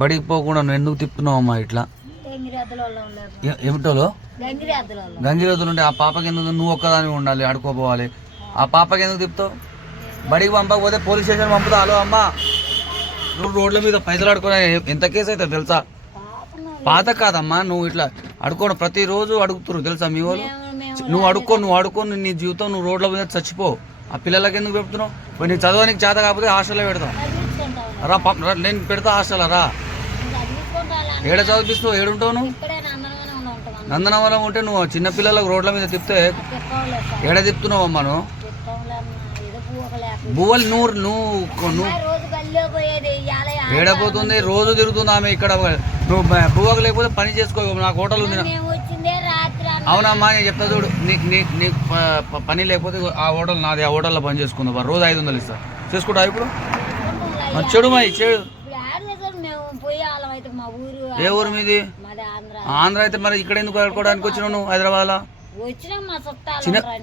బడికి పోకుండా నువ్వు ఎందుకు తిప్పుతున్నావు అమ్మా ఇట్లా? ఏమిటోలో గంగిరెద్దులు ఉంటే ఆ పాపకి ఎందుకు నువ్వు ఒక్కదాని ఉండాలి, ఆడుకోపోవాలి. ఆ పాపకి ఎందుకు తిప్పుతావు? బడికి పంపకపోతే పోలీస్ స్టేషన్ పంపుతా. హలో అమ్మా, నువ్వు రోడ్ల మీద పైసలు ఆడుకునే ఎంత కేసు అవుతుంది తెలుసా? పాత కాదమ్మా, నువ్వు ఇట్లా అడుకోవడం ప్రతిరోజు అడుగుతురు తెలుసా మీ వాళ్ళు. నువ్వు అడుకో నీ జీవితం నువ్వు రోడ్ల మీద చచ్చిపో. ఆ పిల్లలకి ఎందుకు పెడుతున్నావు? ఇప్పుడు నీకు చదవడానికి చేత కాకపోతే హాస్టల్లో పెడతావు రా. నేను పెడతా హాస్టల్ రా. ఏడ చదివిస్తావు? ఏడుంటావు నువ్వు? నందనవరం ఉంటే నువ్వు చిన్నపిల్లలకు రోడ్ల మీద తిప్పితే ఏడ తిప్పుతున్నావు అమ్మా నువ్వు? బువ్వలు నువ్వు ఏడపోతుంది, రోజు తిరుగుతుంది ఆమె ఇక్కడ. నువ్వు బువ్వకు లేకపోతే పని చేసుకో. నాకు హోటల్ ఉంది. అవునమ్మా, నేను చెప్తా చూడు. నీ పని లేకపోతే ఆ హోటల్ నాది, ఆ హోటల్లో పని చేసుకుందా. రోజు 500 ఇస్తా. చేసుకుంటా ఇప్పుడు? చెడు మై చెడు. ఏ ఊరు మీది? ఆంధ్ర అయితే మరి ఇక్కడ ఎందుకు ఆడుకోవడానికి వచ్చినావు నువ్వు హైదరాబాద్ లో?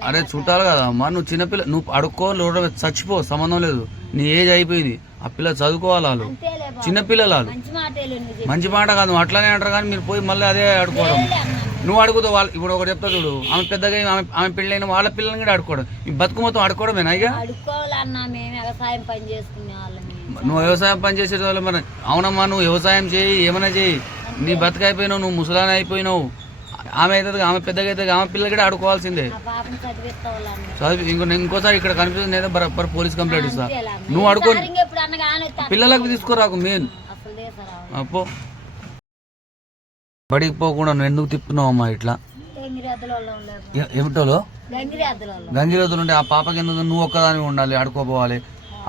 అరే చుట్టాలు కదా అమ్మా. నువ్వు చిన్నపిల్ల, నువ్వు అడుక్కో రోడ్డు చచ్చిపో, సంబంధం లేదు. నీ ఏజ్ అయిపోయింది. ఆ పిల్ల చదువుకోవాలి. వాళ్ళు చిన్నపిల్లలు, వాళ్ళు మంచి మాట కాదు. నువ్వు అట్లానే అంటారు కానీ మీరు పోయి మళ్ళీ అదే ఆడుకోవడం. నువ్వు అడుగుతావు వాళ్ళు. ఇప్పుడు ఒకటి చెప్తా చూడు, ఆమె పెద్దగా ఆమె పెళ్ళైన వాళ్ళ పిల్లల్ని కూడా ఆడుకోవడం. ఈ బతుకు మొత్తం ఆడుకోవడమేనా? ఇక నువ్వు వ్యవసాయం పని చేసే వాళ్ళు మరి. అవునమ్మా, నువ్వు వ్యవసాయం చేయి, ఏమైనా చేయి. నీ బతుకు అయిపోయినావు, నువ్వు ముసలాని అయిపోయినావు. ఆమె అవుతుంది, ఆమె పెద్దగా అవుతుంది, ఆమె పిల్లలు కూడా ఆడుకోవాల్సిందే. చదివి ఇంకోసారి ఇక్కడ కనిపిస్తుంది లేదా బరబ్బర్ పోలీస్ కంప్లైంట్ ఇస్తా. నువ్వు అడుకో, పిల్లలకు తీసుకురాకు మెయిన్. అప్పో బడికి పోకుండా నువ్వు ఎందుకు తిప్పుతున్నావు అమ్మా ఇట్లా? ఏమిటోలో గంగిరెద్దులు ఉంటే ఆ పాపకి ఎందుకు నువ్వు ఒక్కదాని ఉండాలి, ఆడుకోపోవాలి.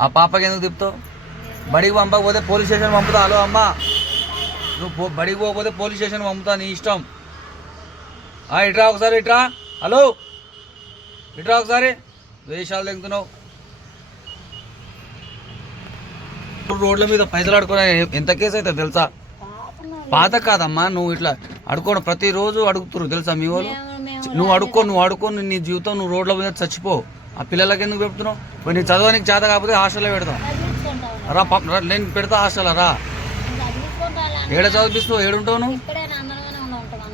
ఆ పాపకి ఎందుకు తిప్పుతావు? బడికి పంపకపోతే పోలీస్ స్టేషన్ పంపుతా. హలో అమ్మా, నువ్వు బడికి పోకపోతే పోలీస్ స్టేషన్ పంపుతా, నీ ఇష్టం. ఇట్రా ఒకసారి, ఇట్రా. హలో ఇట్రా ఒకసారి. వేషాలు తెగుతున్నావు. రోడ్ల మీద పైసలు ఆడుకునే ఎంత కేసు అవుతుంది తెలుసా? పాత కాదమ్మా, నువ్వు ఇట్లా అడుకోవడం ప్రతిరోజు అడుగుతురు తెలుసా మీ వాళ్ళు. నువ్వు అడుకో నీ జీవితం నువ్వు రోడ్ల మీద చచ్చిపో. ఆ పిల్లలకి ఎందుకు పెడుతున్నావు? ఇప్పుడు నీకు చదవడానికి చేత కాకపోతే హాస్టల్లో పెడతావు రా. నేను పెడతా హాస్టల్ రా. ఏడ చదివిస్తావు? ఏడుంటావు నువ్వు?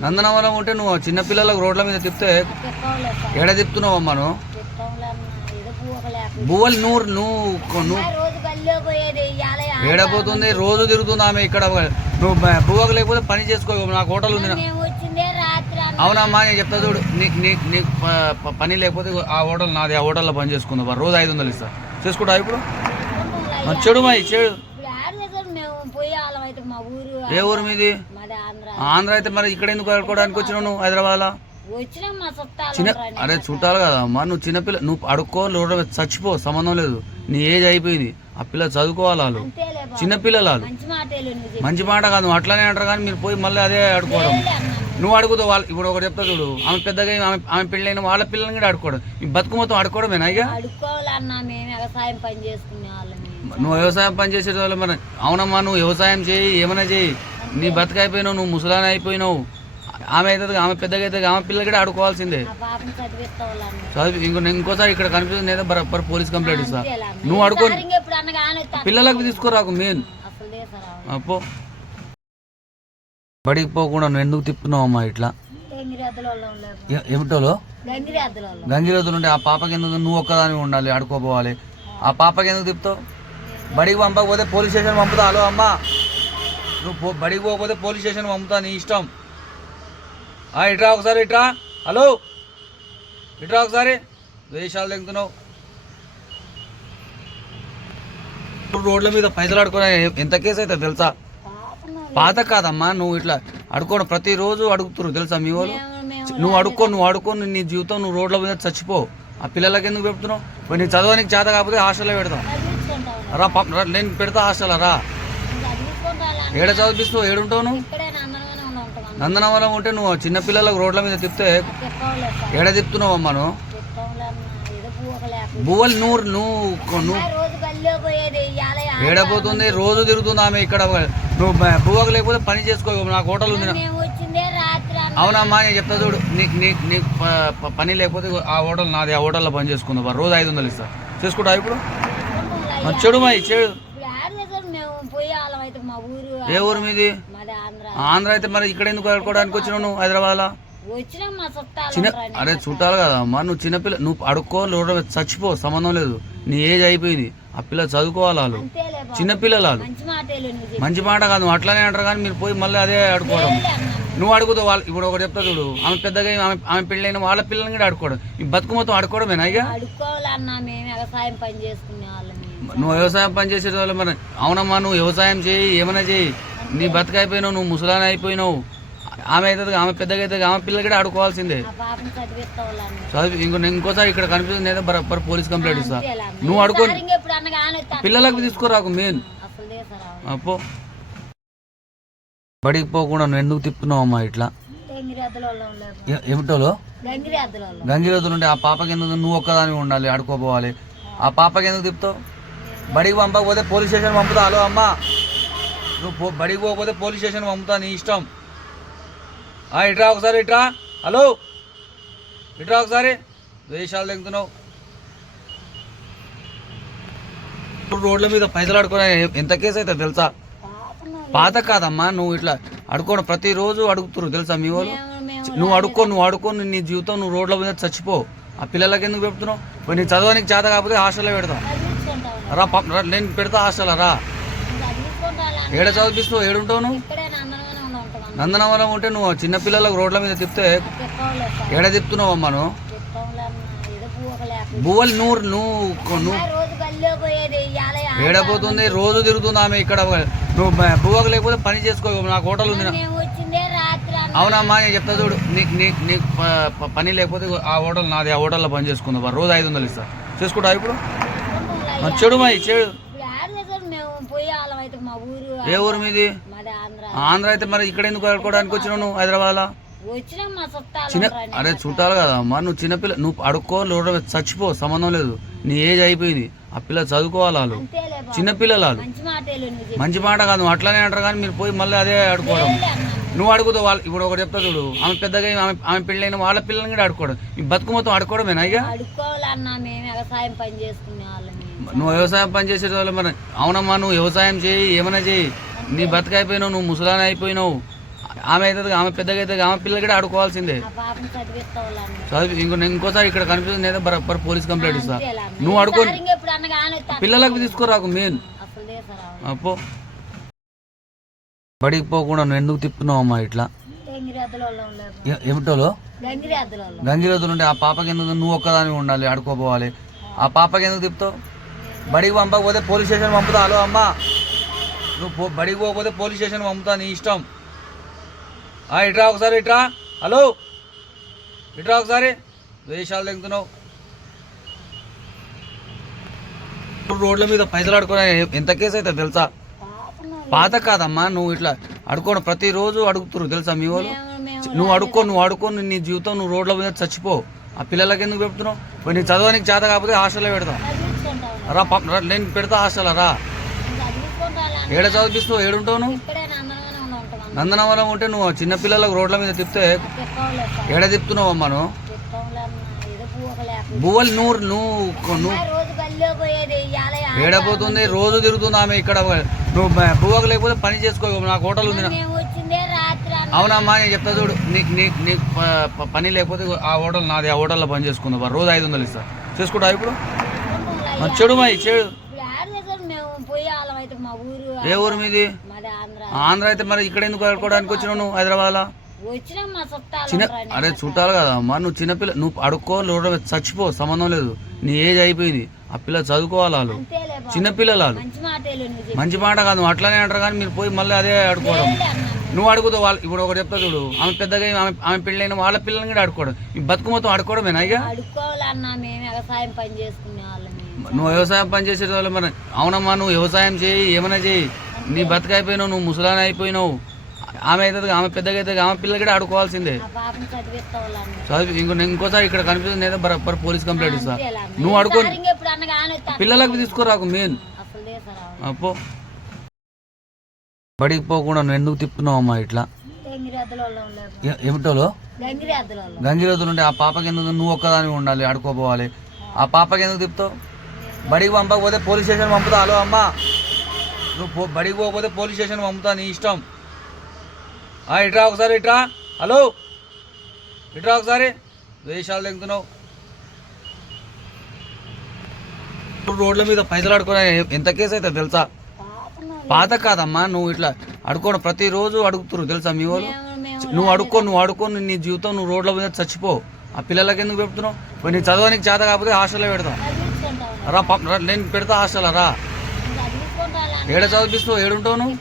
నందనవరం ఉంటే నువ్వు చిన్నపిల్లలకు రోడ్ల మీద తిప్పితే ఏడ తిప్పుతున్నావు అమ్మా నువ్వు? బువ్వలు నువ్వు ఏడపోతుంది, రోజు తిరుగుతుంది ఆమె ఇక్కడ. నువ్వు బువ్వకు లేకపోతే పని చేసుకో. నాకు హోటల్ ఉంది. అవునమ్మా, నేను చెప్తా చూడు. నీ పని లేకపోతే ఆ హోటల్ నాది, ఆ హోటల్లో పని చేసుకుందా. రోజు 500 ఇస్తా. చేసుకుంటా ఇప్పుడు? చెడు మై చెడు. ఏ ఊరు మీది? ఆంధ్ర అయితే మరి ఇక్కడ ఎందుకు ఆడుకోవడానికి వచ్చినావు నువ్వు హైదరాబాద్ లో? అరే చుట్టాలు కదా అమ్మా. నువ్వు చిన్నపిల్ల, నువ్వు అడుక్కో రోడ్డు మీద చచ్చిపో, సంబంధం లేదు. నీ ఏజ్ అయిపోయింది. ఆ పిల్ల చదువుకోవాలి. వాళ్ళు చిన్నపిల్లలు, వాళ్ళు మంచి మాట కాదు. నువ్వు అట్లానే అంటారు కానీ మీరు పోయి మళ్ళీ అదే ఆడుకోవడం. నువ్వు అడుగుతావు వాళ్ళు. ఇప్పుడు ఒకటి చెప్తా చూడు, ఆమె పెద్దగా ఆమె పెళ్ళైన వాళ్ళ పిల్లల్ని కూడా ఆడుకోవడం. ఈ బతుకు మొత్తం ఆడుకోవడమేనా? ఇక నువ్వు వ్యవసాయం పని చేసే వాళ్ళు మరి. అవునమ్మా, నువ్వు వ్యవసాయం చేయి, ఏమైనా చేయి. నీ బతుకు అయిపోయినావు, నువ్వు ముసలాని అయిపోయినావు. ఆమె అవుతుంది, ఆమె పెద్దగా అవుతుంది, ఆమె పిల్లలు కూడా ఆడుకోవాల్సిందే. చదివి ఇంకోసారి ఇక్కడ కనిపిస్తుంది లేదా బరబ్బర్ పోలీస్ కంప్లైంట్ ఇస్తా. నువ్వు అడుకో, పిల్లలకు తీసుకురాకు మెయిన్. అప్పో బడికి పోకుండా నువ్వు ఎందుకు తిప్పుతున్నావు అమ్మా ఇట్లా? ఏమిటోలో గంగిరెద్దులు ఉంటే ఆ పాపకి ఎందుకు నువ్వు ఒక్కదాని ఉండాలి, ఆడుకోపోవాలి. ఆ పాపకి ఎందుకు తిప్పుతావు? బడికి పంపకపోతే పోలీస్ స్టేషన్ పంపుతా. హలో అమ్మా, నువ్వు బడికి పోకపోతే పోలీస్ స్టేషన్ పంపుతా, నీ ఇష్టం. ఇట్రా ఒకసారి, ఇట్రా. హలో ఇట్రా ఒకసారి. వేషాలు తెగుతున్నావు. రోడ్ల మీద పైసలు ఆడుకునే ఎంత కేసు అవుతుంది తెలుసా? పాత కాదమ్మా, నువ్వు ఇట్లా అడుకోవడం ప్రతిరోజు అడుగుతురు తెలుసా మీ వాళ్ళు. నువ్వు అడుకో నీ జీవితం నువ్వు రోడ్ల మీద చచ్చిపో. ఆ పిల్లలకి ఎందుకు పెడుతున్నావు? ఇప్పుడు నీకు చదవడానికి చేత కాకపోతే హాస్టల్లో పెడతావు రా. నేను పెడతా హాస్టల్ రా. ఏడ చదివిస్తావు? ఏడుంటావు నువ్వు? నందనవరం ఉంటే నువ్వు చిన్నపిల్లలకు రోడ్ల మీద తిప్పితే ఏడ తిప్పుతున్నావు అమ్మా నువ్వు? బువ్వలు నువ్వు ఏడపోతుంది, రోజు తిరుగుతుంది ఆమె ఇక్కడ. నువ్వు బువ్వకు లేకపోతే పని చేసుకో. నాకు హోటల్ ఉంది. అవునమ్మా, నేను చెప్తా చూడు. నీ పని లేకపోతే ఆ హోటల్ నాది, ఆ హోటల్లో పని చేసుకుందా. రోజు 500 ఇస్తా. చేసుకుంటా ఇప్పుడు? చెడు మై చెడు. పోయి వాళ్ళం అయితే మా ఊరు ఏ ఊరు మీది? మాది ఆంధ్ర. ఆంధ్ర అయితే మరి ఇక్కడ ఎందుకు ఆడుకోవడానికి వచ్చినావు నువ్వు హైదరాబాద్? వచ్చినాం మా చుట్టాలు చిన్న ఉంటారు అరే చుట్టాలు కదా అమ్మా, నువ్వు చిన్నపిల్ల, నువ్వు అడుక్కో లోడ చచ్చిపో, సంబంధం లేదు. నీ ఏజ్ అయిపోయింది, ఆ పిల్ల చదువుకోవాలి. వాళ్ళు అంతేలే బాబు. చిన్నపిల్లలు వాళ్ళు. మంచి మాటేలే నువ్వు చెప్పి. మంచి మాట కాదు, నువ్వు అట్లానే అంటారు కానీ మీరు పోయి మళ్ళీ అదే ఆడుకోవడం. లేదులే అన్నా. నువ్వు అడుగుతావు వాళ్ళు. ఇప్పుడు ఒకటి చెప్తా చూడు, ఆమె పెద్దగా ఆమె పెళ్ళైన వాళ్ళ పిల్లల్ని కూడా ఆడుకోవడం. ఈ బతుకు మొత్తం ఆడుకోవడమేనా ఇక? అడుక్కోవాలన్నా మేము వ్యవసాయం పని చేసుకునే వాళ్ళని. నువ్వు వ్యవసాయం పని చేసే వాళ్ళు మరి. అవునమ్మా, నువ్వు వ్యవసాయం చేయి, ఏమైనా చేయి. నీ బతుకు అయిపోయినావు, నువ్వు ముసలాని అయిపోయినావు. ఆమె అవుతుంది, ఆమె పెద్దగా అవుతుంది, ఆమె పిల్లలు కూడా ఆడుకోవాల్సిందే. ఆ పాపని చదివిస్తా వాళ్ళని. చదివి ఇంకోసారి ఇక్కడ కనిపిస్తుంది ఏదో బరబ్బర్ పోలీస్ కంప్లైంట్ ఇస్తా. నువ్వు అడుకో, ఎప్పుడు అనగానే పిల్లలకు తీసుకురాకు మెయిన్. అసలు దేశరా అప్పో బడికి పోకుండా నువ్వు ఎందుకు తిప్పుతున్నావు అమ్మా ఇట్లా? గంగిరెద్దులో లేదు. ఏమిటోలో గంగిరెద్దులో గంగిరెద్దులు ఉంటే ఆ పాపకి ఎందుకు నువ్వు ఒక్కదాని ఉండాలి, ఆడుకోపోవాలి. ఆ పాపకి ఎందుకు తిప్పుతావు? బడికి పంపకపోతే పోలీస్ స్టేషన్ పంపుతా. హలో అమ్మా, నువ్వు బడికి పోకపోతే పోలీస్ స్టేషన్ పంపుతా, నీ ఇష్టం. ఇట్రా ఒకసారి, ఇట్రా. హలో, ఇట్రా ఒకసారి. వేషాలు తెగుతున్నావు. రోడ్ల మీద పైసలు ఆడుకునే ఎంత కేసు అవుతుంది తెలుసా? పాత కాదమ్మా, నువ్వు ఇట్లా అడుకోవడం ప్రతిరోజు అడుగుతురు తెలుసా మీ వాళ్ళు. నువ్వు అడుక్కో నీ జీవితం నువ్వు రోడ్ల మీద చచ్చిపో. ఆ పిల్లలకి ఎందుకు పెడుతున్నావు? ఇప్పుడు నీకు చదవడానికి చేత కాకపోతే హాస్టల్లో పెడతాం రా. నేను పెడతా హాస్టల్ రా. ఏడ చదివిస్తావు? ఏడుంటావు నువ్వు? నందనవరం ఉంటే నువ్వు చిన్నపిల్లలకు రోడ్ల మీద తిప్పితే ఏడ తిప్పుతున్నావు అమ్మా నువ్వు? బువ్వలు నువ్వు ఏడపోతుంది, రోజు తిరుగుతుంది ఆమె ఇక్కడ. నువ్వు బువ్వకు లేకపోతే పని చేసుకో. నాకు హోటల్ ఉంది. అవునమ్మా, నేను చెప్తా చూడు, నీకు పని లేకపోతే ఆ హోటల్ నాది, ఆ హోటల్లో పని చేసుకుందాం. రోజు 500 ఇస్తా, చేసుకుంటా. ఇప్పుడు చెడు చెడు. ఏ ఊరు మీది? ఆంధ్ర అయితే మరి ఇక్కడ ఎందుకు ఆడుకోవడానికి వచ్చినావు నువ్వు హైదరాబాద్? అరే చుట్టాలు కదా అమ్మా, నువ్వు చిన్నపిల్ల, నువ్వు అడుక్కో లోడ చచ్చిపో, సంబంధం లేదు. నీ ఏజ్ అయిపోయింది, ఆ పిల్ల చదువుకోవాలి. వాళ్ళు చిన్నపిల్లలు వాళ్ళు. మంచి మాట కాదు, నువ్వు అట్లానే అంటారు కానీ మీరు పోయి మళ్ళీ అదే ఆడుకోవడం. నువ్వు అడుగుతావు వాళ్ళు. ఇప్పుడు ఒకటి చెప్తా చూడు, ఆమె పెద్దగా ఆమె పెళ్ళైన వాళ్ళ పిల్లల్ని కూడా ఆడుకోవడం. ఈ బతుకు మొత్తం ఆడుకోవడమేనా ఇక? అడుక్కోవాలన్నా మేము వ్యవసాయం పని చేసుకునే వాళ్ళని. నువ్వు వ్యవసాయం పని చేసే వాళ్ళు మరి. అవునమ్మా, నువ్వు వ్యవసాయం చేయి, ఏమైనా చేయి. నీ బతుకు అయిపోయినావు, నువ్వు ముసలాని అయిపోయినావు. ఆమె అవుతుంది, ఆమె పెద్దగా అవుతుంది, ఆమె పిల్లలు కూడా ఆడుకోవాల్సిందే. చదివి ఇంకోసారి ఇక్కడ కనిపిస్తుంది ఏదో బరబ్బర్ పోలీస్ కంప్లైంట్ ఇస్తా. నువ్వు అడుకో, పిల్లలకు తీసుకురాకు మెయిన్. అప్పో బడికి పోకుండా నువ్వు ఎందుకు తిప్పుతున్నావు అమ్మా ఇట్లా? ఏమిటోలో గంగిరెద్దులు ఉంటే ఆ పాపకి ఎందుకు నువ్వు ఒక్కదాని ఉండాలి, ఆడుకోపోవాలి. ఆ పాపకి ఎందుకు తిప్పుతావు? బడికి పంపకపోతే పోలీస్ స్టేషన్ పంపుతా. హలో అమ్మా, నువ్వు బడికి పోకపోతే పోలీస్ స్టేషన్ పంపుతా, నీ ఇష్టం. ఇట్రా ఒకసారి, ఇట్రా. హలో, ఇట్రా ఒకసారి. వేషాలు తెగుతున్నావు. రోడ్ల మీద పైసలు ఆడుకునే ఎంత కేసు అవుతుంది తెలుసా? పాత కాదమ్మా, నువ్వు ఇట్లా అడుకోవడం ప్రతిరోజు అడుగుతురు తెలుసా మీ వాళ్ళు. నువ్వు అడుక్కో నీ జీవితం నువ్వు రోడ్ల మీద చచ్చిపో. ఆ పిల్లలకి ఎందుకు పెడుతున్నావు? ఇప్పుడు నీకు చదవడానికి చేత కాకపోతే హాస్టల్లో పెడతాం రా. నేను పెడతా హాస్టల్ రా. ఏడ చదివిస్తావు? ఏడుంటావు నువ్వు? నందనవరం ఉంటే నువ్వు చిన్నపిల్లలకు రోడ్ల మీద తిప్పితే ఏడ తిప్పుతున్నావు అమ్మా నువ్వు? బువ్వలు నువ్వు ఏడపోతుంది, రోజు తిరుగుతుంది ఆమె ఇక్కడ. నువ్వు బువ్వకు లేకపోతే పని చేసుకో. నాకు హోటల్ ఉంది. అవునమ్మా, నేను చెప్తా చూడు, నీకు పని లేకపోతే ఆ హోటల్ నాది, ఆ హోటల్లో పని చేసుకుందాం. రోజు 500 ఇస్తా, చేసుకుంటా. ఇప్పుడు చెడు చెడు. ఏ ఊరు మీది? ఆంధ్ర అయితే మరి ఇక్కడ ఎందుకు ఆడుకోవడానికి వచ్చినావు నువ్వు హైదరాబాద్? అరే చుట్టాలు కదా అమ్మా, నువ్వు చిన్నపిల్ల, నువ్వు అడుక్కో లోడ చచ్చిపో, సంబంధం లేదు. నీ ఏజ్ అయిపోయింది, ఆ పిల్ల చదువుకోవాలి. వాళ్ళు చిన్నపిల్లలు వాళ్ళు. మంచి మాట కాదు, నువ్వు అట్లానే అంటారు కానీ మీరు పోయి మళ్ళీ అదే ఆడుకోవడం. నువ్వు అడుగుతావు వాళ్ళు. ఇప్పుడు ఒకటి చెప్తా చూడు, ఆమె పెద్దగా ఆమె పెళ్ళైన వాళ్ళ పిల్లల్ని కూడా ఆడుకోవడం. ఈ బతుకు మొత్తం ఆడుకోవడమేనా ఇక? అడుక్కోవాలన్నా మేము వ్యవసాయం పని చేసుకునే వాళ్ళని. నువ్వు వ్యవసాయం పని చేసే వాళ్ళు మరి. అవునమ్మా, నువ్వు వ్యవసాయం చేయి, ఏమైనా చేయి. నీ బతుకు అయిపోయినావు, నువ్వు ముసలాని అయిపోయినావు. ఆమె అవుతుంది, ఆమె పెద్దగా అవుతుంది, ఆమె పిల్లలు కూడా ఆడుకోవాల్సిందే. చదివి ఇంకోసారి ఇక్కడ కనిపిస్తుంది ఏదో బరబ్బర్ పోలీస్ కంప్లైంట్ ఇస్తా. నువ్వు అడుకో, పిల్లలకు తీసుకురాకు మెయిన్. అప్పో బడికి పోకుండా నువ్వు ఎందుకు తిప్పుతున్నావు అమ్మా ఇట్లా? ఏమిటోలో గంగిరెద్దులు ఉంటే ఆ పాపకి ఎందుకు నువ్వు ఒక్కదాని ఉండాలి, ఆడుకోపోవాలి. ఆ పాపకి ఎందుకు తిప్పుతావు? బడికి పంపకపోతే పోలీస్ స్టేషన్ పంపుతా. హలో అమ్మా, నువ్వు బడికి పోకపోతే పోలీస్ స్టేషన్ పంపుతా, నీ ఇష్టం. ఇట్రా ఒకసారి, ఇట్రా. హలో, ఇట్రా ఒకసారి. వేషాలు తెగుతున్నావు. రోడ్ల మీద పైసలు ఆడుకునే ఎంత కేసు అవుతుంది తెలుసా? పాత కాదమ్మా, నువ్వు ఇట్లా అడుకోవడం ప్రతిరోజు అడుగుతురు తెలుసా మీ వాళ్ళు. నువ్వు అడుక్కొని నీ జీవితం నువ్వు రోడ్ల మీద చచ్చిపో. ఆ పిల్లలకి ఎందుకు పెడుతున్నావు? ఇప్పుడు నీ చదవనికి చేత కాకపోతే హాస్టల్లో పెడతా రా, నేను పెడతా హాస్టల్లో రా. ఏడ చదివిస్తావు? ఏడుంటావు నువ్వు?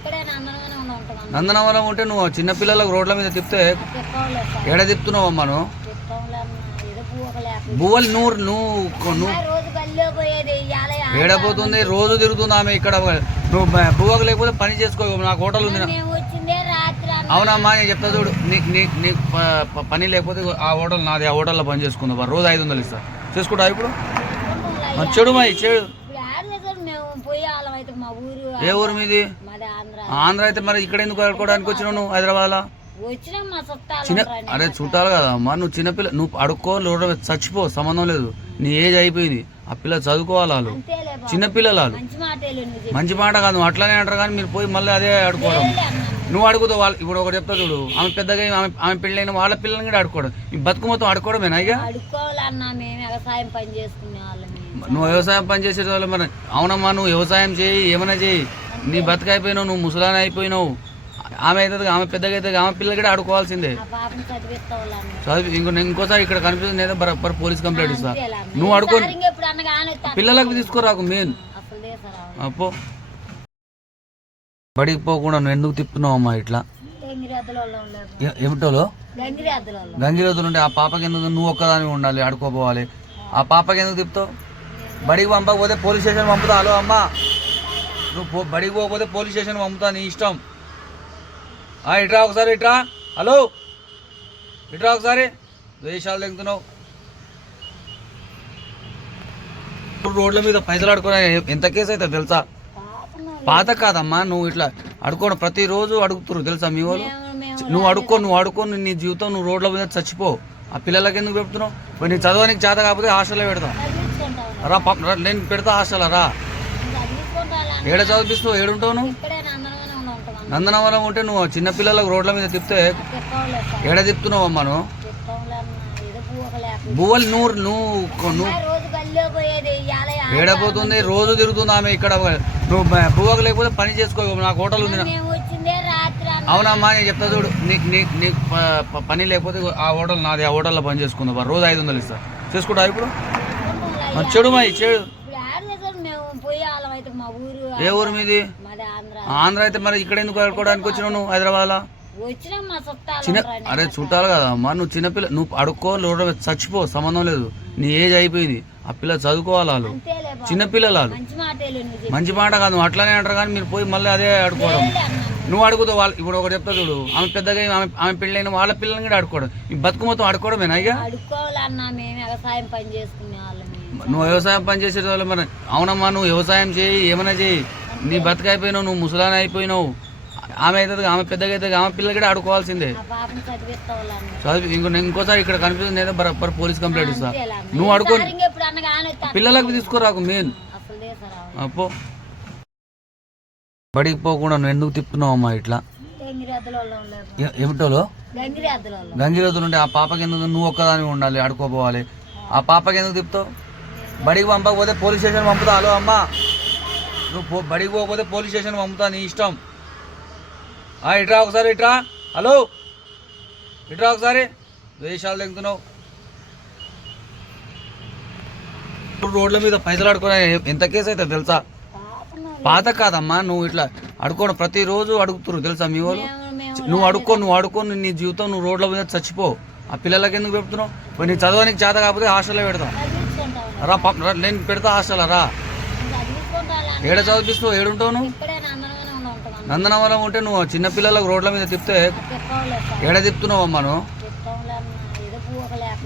నందనవరం ఉంటే నువ్వు చిన్నపిల్లలకు రోడ్ల మీద తిప్పితే ఏడ తిప్పుతున్నావు అమ్మా నువ్వు? బువ్వలు నువ్వు ఏడపోతుంది, రోజు తిరుగుతుంది ఆమె ఇక్కడ. నువ్వు బువ్వకు లేకపోతే పని చేసుకో, నాకు హోటల్ ఉంది. అవునమ్మా, నేను చెప్తా చూడు, నీ పని లేకపోతే ఆ హోటల్ నాది, ఆ హోటల్లో పని చేసుకుందా, రోజు 500 ఇస్తా. చేసుకుంటా ఇప్పుడు? చెడు మా చెడు. ఏ ఊరు మీది? ఆంధ్ర అయితే మరి ఇక్కడ ఎందుకు ఆడుకోవడానికి వచ్చినావు నువ్వు హైదరాబాద్లో? అరే చుట్టాలు కదా అమ్మా, నువ్వు చిన్నపిల్ల, నువ్వు అడుక్కో రోడ్డు మీద చచ్చిపో, సంబంధం లేదు. నీ ఏజ్ అయిపోయింది, ఆ పిల్ల చదువుకోవాలి. వాళ్ళు చిన్నపిల్లలు, వాళ్ళు మంచి మాట కాదు, నువ్వు అట్లానే అంటారు. కానీ మీరు పోయి మళ్ళీ అదే ఆడుకోవడం. నువ్వు అడుగుతావు వాళ్ళు. ఇప్పుడు ఒకటి చెప్తా చూడు, ఆమె పెద్దగా ఆమె పెళ్ళైన వాళ్ళ పిల్లల్ని కూడా ఆడుకోవడం. ఈ బతుకు మొత్తం ఆడుకోవడమేనా? ఇక నువ్వు వ్యవసాయం పని చేసే వాళ్ళు మరి. అవునమ్మా, నువ్వు వ్యవసాయం చేయి, ఏమైనా చేయి, నీ బతుకు అయిపోయినావు, నువ్వు ముసలాని అయిపోయినావు. ఆమె అవుతుంది, ఆమె పెద్దగా అవుతుంది, ఆమె పిల్లలు కూడా ఆడుకోవాల్సిందే. చదివి ఇంకోసారి ఇక్కడ కనిపిస్తుంది లేదా బరాబర్ పోలీస్ కంప్లైంట్ ఇస్తా. నువ్వు అడుకో, పిల్లలకు తీసుకోరాకు మెయిన్. అప్పో బడికి పోకుండా నువ్వు ఎందుకు తిప్పుతున్నావు అమ్మా ఇట్లా? ఏమిటోలో గంగిరోతులు ఉంటే ఆ పాపకి ఎందుకు నువ్వు ఒక్కదాని ఉండాలి, ఆడుకోపోవాలి. ఆ పాపకి ఎందుకు తిప్పుతావు? బడికి పంపకపోతే పోలీస్ స్టేషన్ పంపుతా. హలో అమ్మా, నువ్వు బడికి పోకపోతే పోలీస్ స్టేషన్ పంపుతా, నీ ఇష్టం. ఇట్రా ఒకసారి, ఇట్రా. హలో, ఇట్రా ఒకసారి. వేషాలు తెగుతున్నావు. రోడ్ల మీద పైసలు ఆడుకునే ఎంత కేసు అవుతుంది తెలుసా? పాత కాదమ్మా, నువ్వు ఇట్లా అడుకోవడం ప్రతిరోజు అడుగుతురు తెలుసా మీ వాళ్ళు. నువ్వు అడుక్కొని నీ జీవితం నువ్వు రోడ్ల మీద చచ్చిపో. ఆ పిల్లలకి ఎందుకు పెడుతున్నావు? ఇప్పుడు నీ చదవనికి చేత కాకపోతే హాస్టల్లో పెడతా రా, నేను పెడతా హాస్టల్లో రా. ఏడ చదివిస్తావు? ఏడుంటావు నువ్వు? నందనవరం ఉంటే నువ్వు చిన్నపిల్లలకు రోడ్ల మీద తిప్పితే ఏడ తిప్పుతున్నావు అమ్మా నువ్వు? బువ్వలు నువ్వు ఏడపోతుంది, రోజు తిరుగుతుంది ఆమె ఇక్కడ. నువ్వు బువ్వకు లేకపోతే పని చేసుకో, నాకు హోటల్ ఉంది. అవునమ్మా, నేను చెప్తా చూడు, నీ పని లేకపోతే ఆ హోటల్ నాది, ఆ హోటల్లో పని చేసుకుందా, రోజు 500 ఇస్తా. చేసుకుంటా ఇప్పుడు? చెడు మా చెడు. ఏ ఊరు మీది? ఆంధ్ర అయితే మరి ఇక్కడ ఎందుకు ఆడుకోవడానికి వచ్చినావు నువ్వు హైదరాబాద్లో? అరే చుట్టాలు కదా అమ్మా, నువ్వు చిన్నపిల్ల, నువ్వు అడుక్కో రోడ్డు మీద చచ్చిపో, సంబంధం లేదు. నీ ఏజ్ అయిపోయింది, ఆ పిల్ల చదువుకోవాలి. వాళ్ళు చిన్నపిల్లలు, వాళ్ళు మంచి మాట కాదు, నువ్వు అట్లానే అంటారు. కానీ మీరు పోయి మళ్ళీ అదే ఆడుకోవడం. నువ్వు అడుగుతావు వాళ్ళు. ఇప్పుడు ఒకటి చెప్తా చూడు, ఆమె పెద్దగా ఆమె పెళ్ళైన వాళ్ళ పిల్లల్ని కూడా ఆడుకోవడం. ఈ బతుకు మొత్తం ఆడుకోవడమేనా? ఇక నువ్వు వ్యవసాయం పని చేసే వాళ్ళు మరి. అవునమ్మా, నువ్వు వ్యవసాయం చేయి, ఏమైనా చేయి, నీ బతుకు అయిపోయినావు, నువ్వు ముసలాని అయిపోయినావు. ఆమె అవుతుంది, ఆమె పెద్దగా అవుతుంది, ఆమె పిల్లలు కూడా ఆడుకోవాల్సిందే. చదివి ఇంకోసారి ఇక్కడ కనిపిస్తుంది లేదా బరాబర్ పోలీస్ కంప్లైంట్ ఇస్తా. నువ్వు అడుకో, పిల్లలకు తీసుకోరాకు మెయిన్. అప్పో బడికి పోకుండా నువ్వు ఎందుకు తిప్పుతున్నావు అమ్మా ఇట్లా? ఏమిటోలో గంగిరోతులు ఉంటే ఆ పాపకి ఎందుకు నువ్వు ఒక్కదాని ఉండాలి, ఆడుకోపోవాలి. ఆ పాపకి ఎందుకు తిప్పుతావు? బడికి పంపకపోతే పోలీస్ స్టేషన్ పంపుతా. హలో అమ్మా, నువ్వు బడికి పోకపోతే పోలీస్ స్టేషన్ పంపుతా, నీ ఇష్టం. ఇట్రా ఒకసారి, ఇట్రా. హలో, ఇట్రా ఒకసారి. వేషాలు తెగుతున్నావు. రోడ్ల మీద పైసలు ఆడుకునే ఎంత కేసు అవుతుంది తెలుసా? పాత కాదమ్మా, నువ్వు ఇట్లా అడుకోవడం ప్రతిరోజు అడుగుతురు తెలుసా మీ వాళ్ళు. నువ్వు అడుక్కొని నీ జీవితం నువ్వు రోడ్ల మీద చచ్చిపో. ఆ పిల్లలకి ఎందుకు పెడుతున్నావు? ఇప్పుడు నీ చదవనికి చేత కాకపోతే హాస్టల్లో పెడతా రా, నేను పెడతా హాస్టల్లో రా. ఏడ చదివిస్తావు? ఏడుంటావు నువ్వు? నందనవరం ఉంటే నువ్వు చిన్నపిల్లలకు రోడ్ల మీద తిప్పితే ఏడ తిప్పుతున్నావు అమ్మా నువ్వు?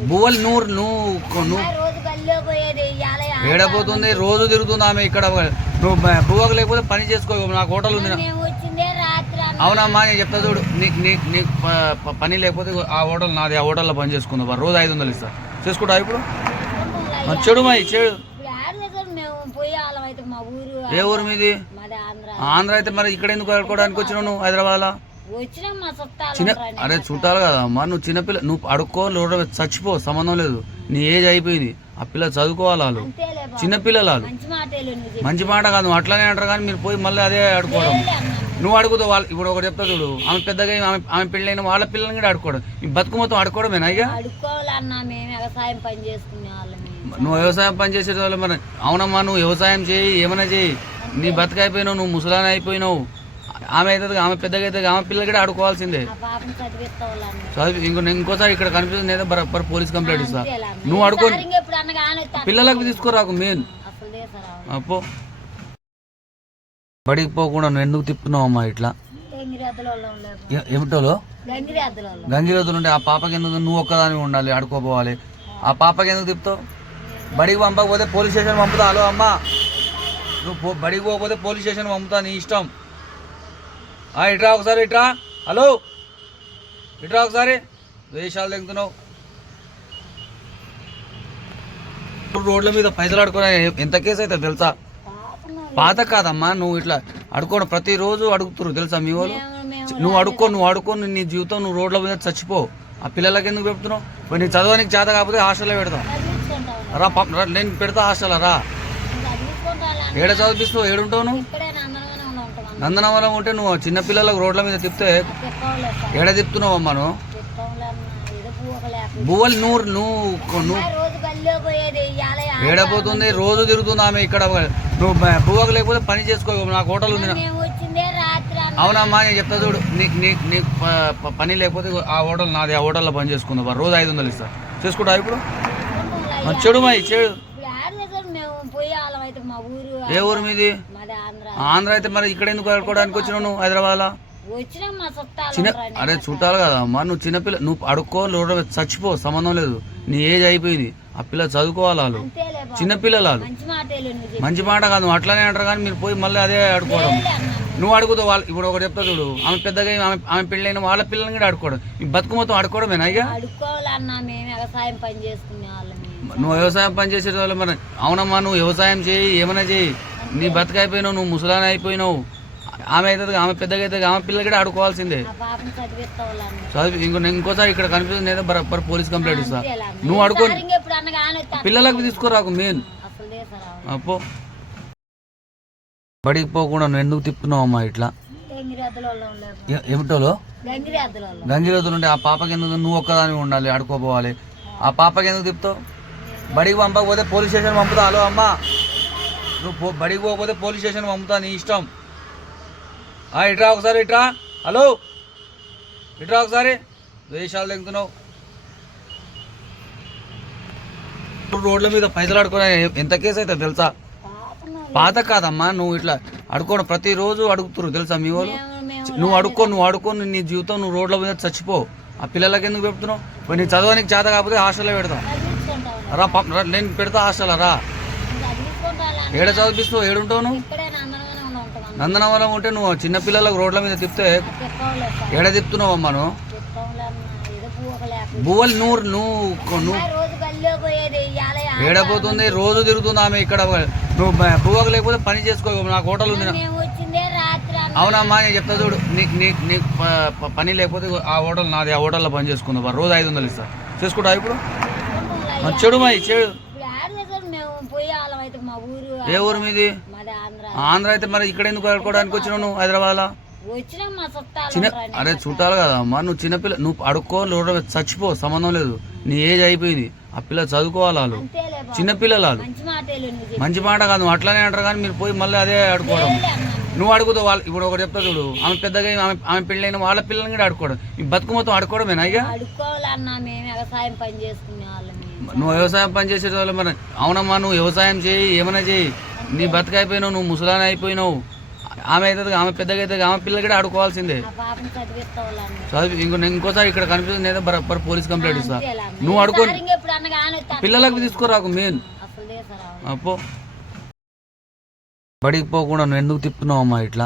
బువ్వలు నువ్వు ఏడపోతుంది, రోజు తిరుగుతుంది ఆమె ఇక్కడ. నువ్వు బువ్వకు లేకపోతే పని చేసుకో, నాకు హోటల్ ఉంది. అవునమ్మా, నేను చెప్తా చూడు, నీ పని లేకపోతే ఆ హోటల్ నాది, ఆ హోటల్లో పని చేసుకుందా, రోజు 500 ఇస్తా. చేసుకుంటా ఇప్పుడు? చెడు మా చెడు. ఏ ఊరు మీది? ఆంధ్ర అయితే మరి ఇక్కడ ఎందుకు ఆడుకోవడానికి వచ్చినావు నువ్వు హైదరాబాద్ లో? వచ్చినాం మా చుట్టాలు చిన్న ఉంటారు. అరే చుట్టాలు కదా అమ్మా, నువ్వు చిన్నపిల్ల, నువ్వు అడుక్కో లోడ చచ్చిపో, సంబంధం లేదు. నీ ఏజ్ అయిపోయింది, ఆ పిల్ల చదువుకోవాలి. వాళ్ళు అంతేలే బాబు. చిన్నపిల్లలు వాళ్ళు. మంచి మాటలు నువ్వు మంచి మాట కాదు, నువ్వు అట్లానే అంటారు కానీ మీరు పోయి మళ్ళీ అదే ఆడుకోవడం. నువ్వు అడుగుతావు వాళ్ళు. ఇప్పుడు ఒకటి చెప్తా చూడు, ఆమె పెద్దగా ఆమె పెళ్ళైన వాళ్ళ పిల్లల్ని కూడా ఆడుకోవడం. ఈ బతుకు మొత్తం ఆడుకోవడమేనా ఇక? అడుక్కోవాలన్నా మేము వ్యవసాయం పని చేసుకునే వాళ్ళని. నువ్వు వ్యవసాయం పని చేసే వాళ్ళు మరి. అవునమ్మా, నువ్వు వ్యవసాయం చేయి, ఏమైనా చేయి. నీ బతుకు అయిపోయినావు, నువ్వు ముసలాని అయిపోయినావు. ఆమె అవుతుంది, ఆమె పెద్దగా అవుతుంది, ఆమె పిల్లలు కూడా ఆడుకోవాల్సిందే. ఆ పాపని చదివిస్తా వాళ్ళని. చదివి ఇంకోసారి ఇక్కడ కనిపిస్తుంది లేదా బరబ్బర్ పోలీస్ కంప్లైంట్ ఇస్తా. నువ్వు అడుకో, ఎప్పుడు అనగా పిల్లలకు తీసుకురాకు మెయిన్. అసలు దేశరావు అప్పో బడికి పోకుండా నువ్వు ఎందుకు తిప్పుతున్నావు అమ్మా ఇట్లా? గంగిరెద్దులో లేదు. ఏమిటోలో గంగిరెద్దులో గంగిరెద్దులు ఉంటే ఆ పాపకి ఎందుకు నువ్వు ఒక్కదాని ఉండాలి, ఆడుకోపోవాలి. ఆ పాపకి ఎందుకు తిప్పుతావు? బడికి పంపకపోతే పోలీస్ స్టేషన్ పంపుతా. హలో అమ్మా, నువ్వు బడికి పోకపోతే పోలీస్ స్టేషన్ పంపుతా, నీ ఇష్టం. ఇట్రా ఒకసారి, ఇట్రా. హలో, ఇట్రా ఒకసారి. వేషాలు తెగుతున్నావు. రోడ్ల మీద పైసలు ఆడుకునే ఎంత కేసు అవుతుంది తెలుసా? పాత కాదమ్మా, నువ్వు ఇట్లా అడుకోవడం ప్రతిరోజు అడుగుతురు తెలుసా మీ వాళ్ళు. నువ్వు అడుక్కో నీ జీవితం నువ్వు రోడ్ల మీద చచ్చిపో. ఆ పిల్లలకి ఎందుకు పెడుతున్నావు? మరి నీకు చదవడానికి చేత కాకపోతే హాస్టల్లో పెడతాం రా. నేను పెడతా హాస్టల్ రా. ఏడ చదివిస్తావు? ఏడుంటావు నువ్వు? నందనవరం ఉంటే నువ్వు చిన్నపిల్లలకు రోడ్ల మీద తిప్పితే ఏడ తిప్పుతున్నావు అమ్మా నువ్వు? బువ్వలు నువ్వు ఏడపోతుంది, రోజు తిరుగుతుంది ఆమె ఇక్కడ. నువ్వు బువ్వకు లేకపోతే పని చేసుకో. నాకు హోటల్ ఉంది. అవునమ్మా, నేను చెప్తా చూడు, నీకు పని లేకపోతే ఆ హోటల్ నాది, ఆ హోటల్లో పని చేసుకుందాం. రోజు 500 ఇస్తా. చేసుకుంటా ఇప్పుడు? చెడు మై చెడు. ఏ ఊరు మీది? ఆంధ్ర అయితే మరి ఇక్కడ ఎందుకు ఆడుకోవడానికి వచ్చినావు నువ్వు హైదరాబాద్ లో? అరే చుట్టాలు కదా అమ్మా, నువ్వు చిన్నపిల్ల, నువ్వు అడుక్కో లోడ చచ్చిపో, సంబంధం లేదు. నీ ఏజ్ అయిపోయింది, ఆ పిల్ల చదువుకోవాలి. వాళ్ళు చిన్నపిల్లలు వాళ్ళు. మంచి మాట కాదు, నువ్వు అట్లానే అంటారు కానీ మీరు పోయి మళ్ళీ అదే ఆడుకోవడం. నువ్వు అడుగుతావు వాళ్ళు. ఇప్పుడు ఒకటి చెప్తా చూడు, ఆమె పెద్దగా ఆమె పెళ్ళైన వాళ్ళ పిల్లల్ని కూడా ఆడుకోవడం. ఈ బతుకు మొత్తం ఆడుకోవడమేనా ఇక? అడుక్కోవాలన్నా మేము వ్యవసాయం పని చేసుకునే వాళ్ళని. నువ్వు వ్యవసాయం పని చేసే వాళ్ళు మరి. అవునమ్మా, నువ్వు వ్యవసాయం చేయి, ఏమైనా చేయి. నీ బతుకు అయిపోయినావు, నువ్వు ముసలాని అయిపోయినావు. ఆమె అవుతుంది, ఆమె పెద్దగా అవుతుంది, ఆమె పిల్లలు కూడా ఆడుకోవాల్సిందే. చదివి ఇంకోసారి ఇక్కడ కనిపిస్తుంది లేదా బరబ్బర్ పోలీస్ కంప్లైంట్ ఇస్తా. నువ్వు అడుకో, పిల్లలకు తీసుకురాకు మెయిన్. అప్పో బడికి పోకుండా నువ్వు ఎందుకు తిప్పుతున్నావు అమ్మా ఇట్లా? ఏమిటోలో గంగిరెద్దులు ఉంటే ఆ పాపకి ఎందుకు నువ్వు ఒక్కదాని ఉండాలి, ఆడుకోపోవాలి. ఆ పాపకి ఎందుకు తిప్పుతావు? బడికి పంపకపోతే పోలీస్ స్టేషన్ పంపుతా. హలో అమ్మా, నువ్వు బడికి పోకపోతే పోలీస్ స్టేషన్ పంపుతా, నీ ఇష్టం. ఇట్రా ఒకసారి, ఇట్రా. హలో, ఇట్రా ఒకసారి. వేషాలు తెగుతున్నావు. రోడ్ల మీద పైసలు ఆడుకునే ఎంత కేసు అవుతుంది తెలుసా? పాత కాదమ్మా, నువ్వు ఇట్లా అడుకోవడం ప్రతిరోజు అడుగుతురు తెలుసా మీ వాళ్ళు. నువ్వు అడుక్కో నీ జీవితం నువ్వు రోడ్ల మీద చచ్చిపో. ఆ పిల్లలకి ఎందుకు పెడుతున్నావు? మరి నీకు చదవడానికి చేత కాకపోతే హాస్టల్లో పెడతాం రా. నేను పెడతా హాస్టల్ రా. ఏడ చదివిస్తావు? ఏడుంటావు నువ్వు? నందనవరం ఉంటే నువ్వు చిన్నపిల్లలకు రోడ్ల మీద తిప్పితే ఏడ తిప్పుతున్నావు అమ్మా నువ్వు? బువ్వలు నువ్వు ఏడపోతుంది, రోజు తిరుగుతుంది ఆమె ఇక్కడ. నువ్వు బువ్వకు లేకపోతే పని చేసుకో. నాకు హోటల్ ఉంది. అవునమ్మా, నేను చెప్తా చూడు, నీకు పని లేకపోతే ఆ హోటల్ నాది, ఆ హోటల్లో పని చేసుకుందాం. రోజు 500 ఇస్తా. చేసుకుంటా ఇప్పుడు? చెడు మై చెడు. ఏ ఊరు మీది? ఆంధ్ర అయితే మరి ఇక్కడ ఎందుకు ఆడుకోవడానికి వచ్చినావు నువ్వు హైదరాబాద్ లో? అరే చుట్టాలు కదా అమ్మా, నువ్వు చిన్నపిల్ల, నువ్వు అడుక్కో లోడ చచ్చిపో, సంబంధం లేదు. నీ ఏజ్ అయిపోయింది, ఆ పిల్ల చదువుకోవాలి. వాళ్ళు చిన్నపిల్లలు వాళ్ళు. మంచి మాట కాదు, నువ్వు అట్లానే అంటారు కానీ మీరు పోయి మళ్ళీ అదే ఆడుకోవడం. నువ్వు అడుగుతావు వాళ్ళు. ఇప్పుడు ఒకటి చెప్తా చూడు, ఆమె పెద్దగా ఆమె పెళ్ళైన వాళ్ళ పిల్లల్ని కూడా ఆడుకోవడం. ఈ బతుకు మొత్తం ఆడుకోవడమేనా ఇక? అడుక్కోవాలన్నా మేము వ్యవసాయం పని చేసుకునే వాళ్ళని. నువ్వు వ్యవసాయం పని చేసే వాళ్ళు మరి. అవునమ్మా, నువ్వు వ్యవసాయం చేయి, ఏమైనా చేయి. నీ బతుకు అయిపోయినావు, నువ్వు ముసలాని అయిపోయినావు. ఆమె అవుతుంది, ఆమె పెద్దగా అవుతుంది, ఆమె పిల్లలు కూడా ఆడుకోవాల్సిందే. చదివి ఇంకోసారి ఇక్కడ కనిపిస్తుంది లేదా బరబ్బర్ పోలీస్ కంప్లైంట్ ఇస్తా. నువ్వు అడుకో, పిల్లలకు తీసుకురాకు మెయిన్. అప్పో బడికి పోకుండా నువ్వు ఎందుకు తిప్పుతున్నావు అమ్మా ఇట్లా?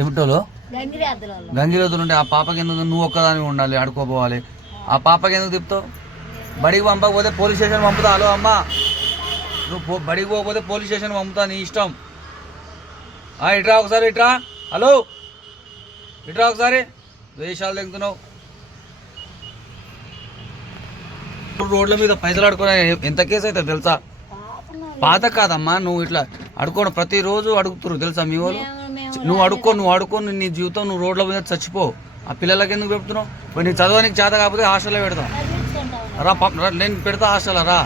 ఏమిటోలో గంగిరెద్దులు ఉంటే ఆ పాపకి ఎందుకు నువ్వు ఒక్కదాని ఉండాలి, ఆడుకోపోవాలి. ఆ పాపకి ఎందుకు తిప్పుతావు? బడికి పంపకపోతే పోలీస్ స్టేషన్ పంపుతా. హలో అమ్మా, నువ్వు బడికి పోకపోతే పోలీస్ స్టేషన్ పంపుతా, నీ ఇష్టం. ఇట్రా ఒకసారి ఇట్రా. హలో ఇట్రా ఒకసారి. వేషాలు తెగుతున్నావు. రోడ్ల మీద పైసలు ఆడుకునే ఎంత కేసు అవుతుంది తెలుసా? పాత కాదమ్మా, నువ్వు ఇట్లా అడుకోవడం ప్రతిరోజు అడుగుతురు తెలుసా మీ వాళ్ళు. నువ్వు అడుక్కో నీ జీవితం నువ్వు రోడ్ల మీద చచ్చిపో. ఆ పిల్లలకి ఎందుకు పెడుతున్నావు? ఇప్పుడు నీకు చదవడానికి చేత కాకపోతే హాస్టల్లో పెడతా రా. నేను పెడతా హాస్టల్లో రా.